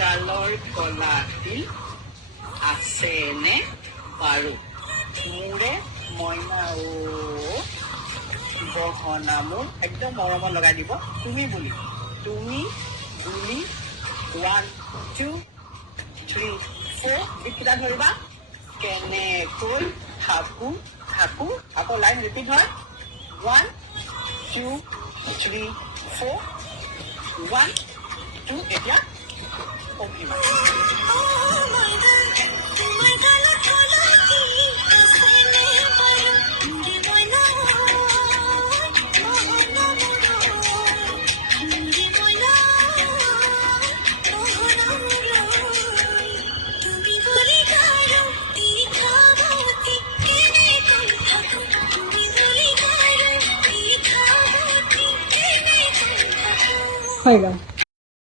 গালৰ কলাটি আছেনে বাৰু মোৰে মইনা গহনা মোৰ একদম মৰমত লগাই দিব তুমি বুলি 1 2 3 4 এইকেইটা ধৰিবা কেনেকৈ থাকো আকৌ লাইন ৰিপিট হয় 1 2 3 4 1 2 এতিয়া অভিমান হয়ে গেল।